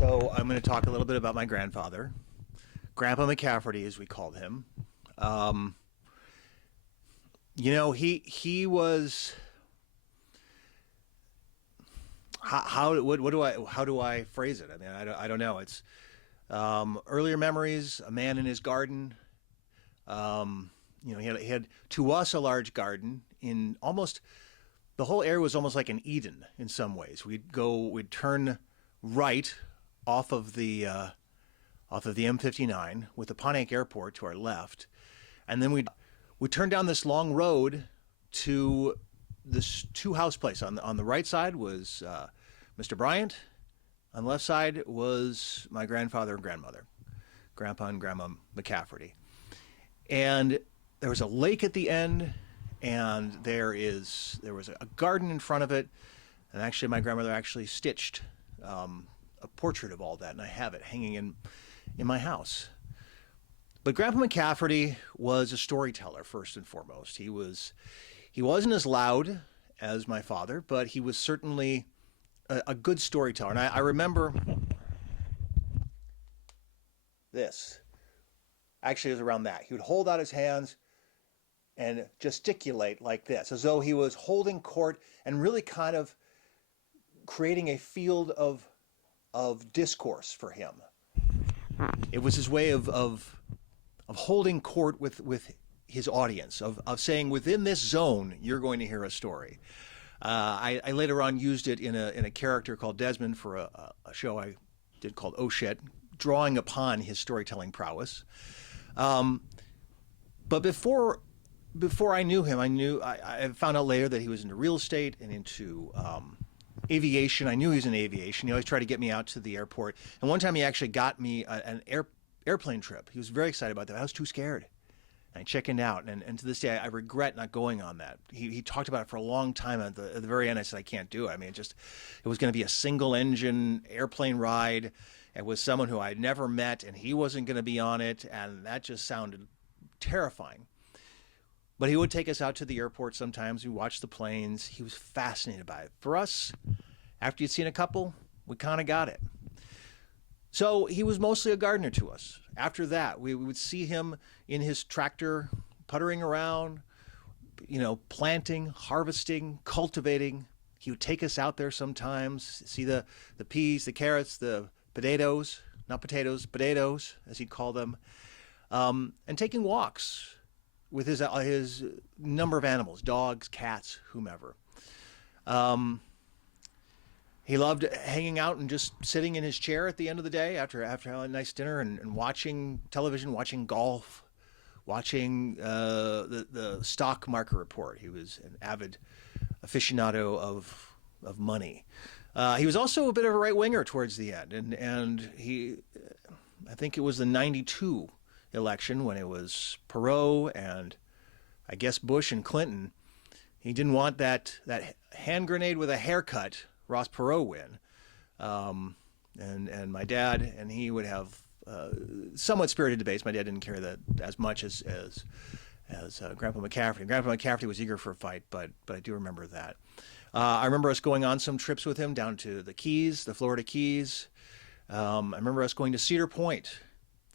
So I'm going to talk a little bit about my grandfather, Grandpa McCafferty, as we called him. Um, he was how do I phrase it? I mean, I don't know. It's earlier memories, a man in his garden. He had to us a large garden in almost the whole area was almost like an Eden in some ways. We'd turn right off of the M59 with the Pontiac Airport to our left, and then we'd turn down this long road to this two house place. On the right side was Mr. Bryant. On the left side was my grandfather and grandmother, Grandpa and Grandma McCafferty. And there was a lake at the end, and there was a garden in front of it. And actually, my grandmother actually stitched a portrait of all that, and I have it hanging in my house. But Grandpa McCafferty was a storyteller first and foremost. He wasn't as loud as my father, but he was certainly a good storyteller. And I remember this. Actually, it was around that. He would hold out his hands and gesticulate like this, as though he was holding court and really kind of creating a field of discourse for him. It was his way of holding court with his audience, of saying, within this zone, you're going to hear a story. I later on used it in a character called Desmond for a show I did called Oh Shit, drawing upon his storytelling prowess. But before I knew him, I found out later that he was into real estate and into aviation. I knew he was in aviation. He always tried to get me out to the airport. And one time he actually got me an airplane trip. He was very excited about that. I was too scared. I chickened out, and to this day, I regret not going on that. He talked about it for a long time. At the very end, I said, I can't do it. I mean, it was going to be a single-engine airplane ride. It was someone who I'd never met, and he wasn't going to be on it, and that just sounded terrifying. But he would take us out to the airport sometimes. We watched the planes. He was fascinated by it. For us, after you'd seen a couple, we kind of got it. So he was mostly a gardener to us. After that, we would see him in his tractor, puttering around, planting, harvesting, cultivating. He would take us out there sometimes, see the peas, the carrots, the potatoes, not potatoes, potatoes, as he'd call them, and taking walks with his number of animals, dogs, cats, whomever. He loved hanging out and just sitting in his chair at the end of the day after having a nice dinner and watching television, watching golf, watching the stock market report. He was an avid aficionado of money. He was also a bit of a right-winger towards the end, and I think it was the '92 election when it was Perot and I guess Bush and Clinton. He didn't want that hand grenade with a haircut Ross Perot win. And my dad and he would have somewhat spirited debates. My dad didn't care that as much as Grandpa McCafferty. Grandpa McCafferty was eager for a fight, but I do remember that. I remember us going on some trips with him down to the Keys, the Florida Keys. I remember us going to Cedar Point,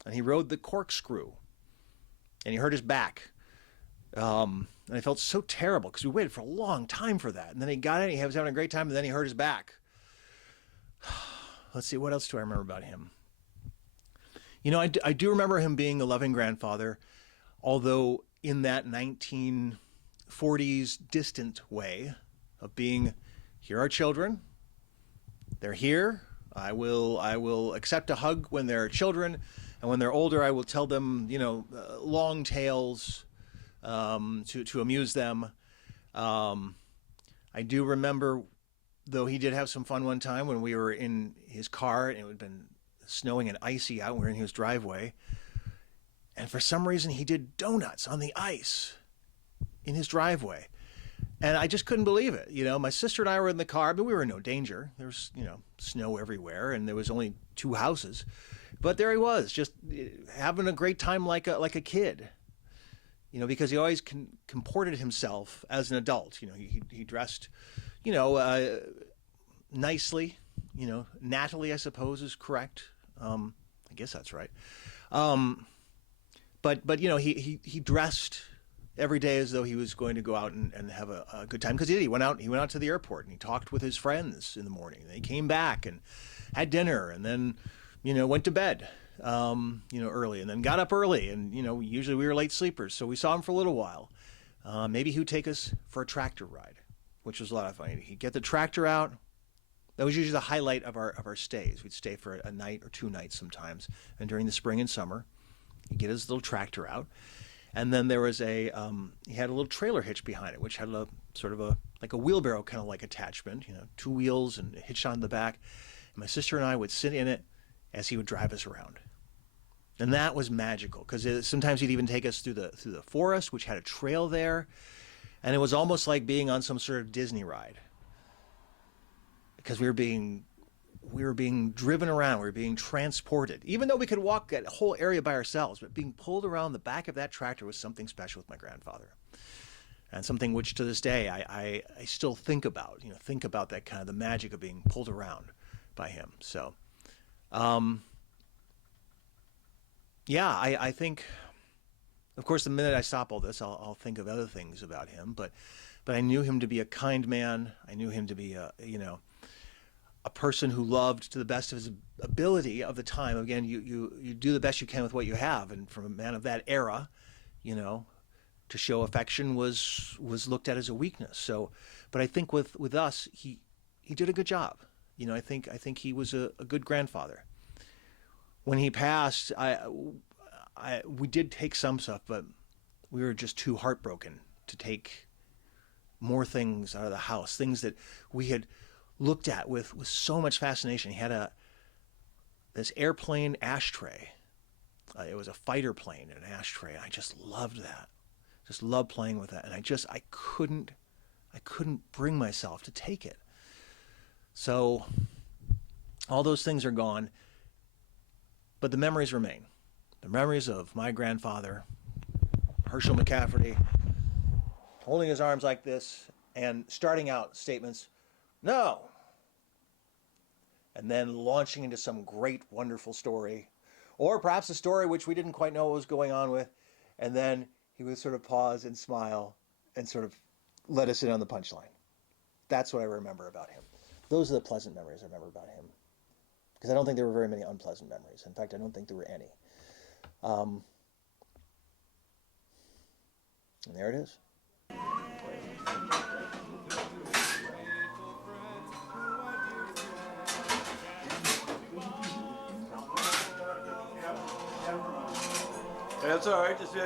and he rode the corkscrew, and he hurt his back. And I felt so terrible because we waited for a long time for that. And then he got it, he was having a great time, and then he hurt his back. Let's see, what else do I remember about him? I do remember him being a loving grandfather, although in that 1940s distant way of being, here are children, they're here, I will accept a hug when they're children, and when they're older, I will tell them, long tales to amuse them. I do remember, though he did have some fun one time when we were in his car and it had been snowing and icy out. We were in his driveway. And for some reason, he did donuts on the ice in his driveway. And I just couldn't believe it. My sister and I were in the car, but we were in no danger. There was, snow everywhere, and there was only two houses. But there he was, just having a great time like a kid. Because he always comported himself as an adult. He dressed, nicely, Natalie, I suppose, is correct. I guess that's right. But he dressed every day as though he was going to go out and have a good time, because he went out to the airport and he talked with his friends in the morning. They came back and had dinner, and then went to bed early, and then got up early, and usually we were late sleepers, so we saw him for a little while. Maybe he would take us for a tractor ride, which was a lot of fun. He'd get the tractor out. That was usually the highlight of our stays. We'd stay for a night or 2 nights sometimes, and during the spring and summer he'd get his little tractor out. And then there was he had a little trailer hitch behind it, which had a sort of like a wheelbarrow kind of like attachment, 2 wheels and hitched on the back. And my sister and I would sit in it as he would drive us around. And that was magical, because sometimes he'd even take us through the forest, which had a trail there. And it was almost like being on some sort of Disney ride, because we were being driven around, we were being transported, even though we could walk that whole area by ourselves. But being pulled around the back of that tractor was something special with my grandfather, and something which to this day I still think about. Think about that kind of the magic of being pulled around by him. So, I think, of course, the minute I stop all this, I'll think of other things about him. But I knew him to be a kind man. I knew him to be a person who loved to the best of his ability of the time. Again, you do the best you can with what you have, and from a man of that era, to show affection was looked at as a weakness. So, but I think with us, he did a good job. I think he was a good grandfather. When he passed, we did take some stuff, but we were just too heartbroken to take more things out of the house, things that we had looked at with so much fascination. He had this airplane ashtray. It was a fighter plane, an ashtray. And I just loved that. Just loved playing with that. And I couldn't bring myself to take it. So all those things are gone, but the memories remain. The memories of my grandfather, Herschel McCafferty, holding his arms like this and starting out statements, "No," and then launching into some great, wonderful story, or perhaps a story which we didn't quite know what was going on with, and then he would sort of pause and smile and sort of let us in on the punchline. That's what I remember about him. Those are the pleasant memories I remember about him, because I don't think there were very many unpleasant memories. In fact, I don't think there were any. And there it is. That's all right. Just do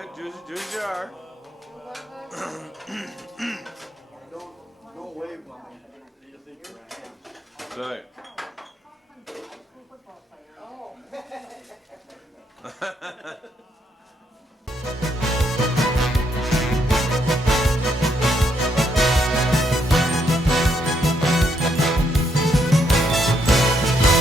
as you are. Don't wave on me. That's right.